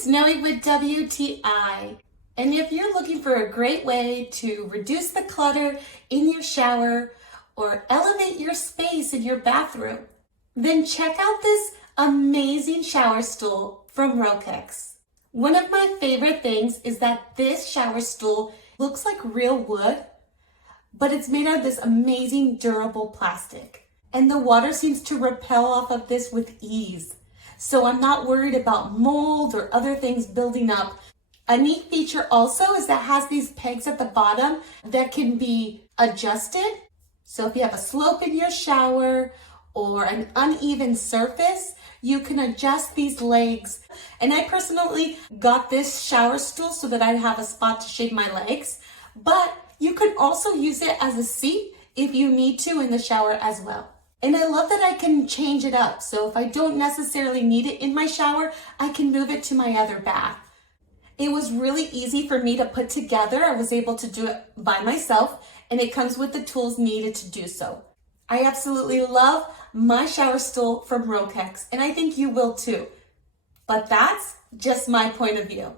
it's Noe with WTI. And if you're looking for a great way to reduce the clutter in your shower or elevate your space in your bathroom, then check out this amazing shower stool from Rohkex. One of my favorite things is that this shower stool looks like real wood, but it's made out of this amazing durable plastic. And the water seems to repel off of this with ease. So I'm not worried about mold or other things building up. A neat feature also is that it has these pegs at the bottom that can be adjusted. So if you have a slope in your shower or an uneven surface, you can adjust these legs. And I personally got this shower stool so that I have a spot to shave my legs, but you can also use it as a seat if you need to in the shower as well. And I love that I can change it up. So if I don't necessarily need it in my shower, I can move it to my other bath. It was really easy for me to put together. I was able to do it by myself, and it comes with the tools needed to do so. I absolutely love my shower stool from Rohkex, and I think you will too. But that's just my point of view.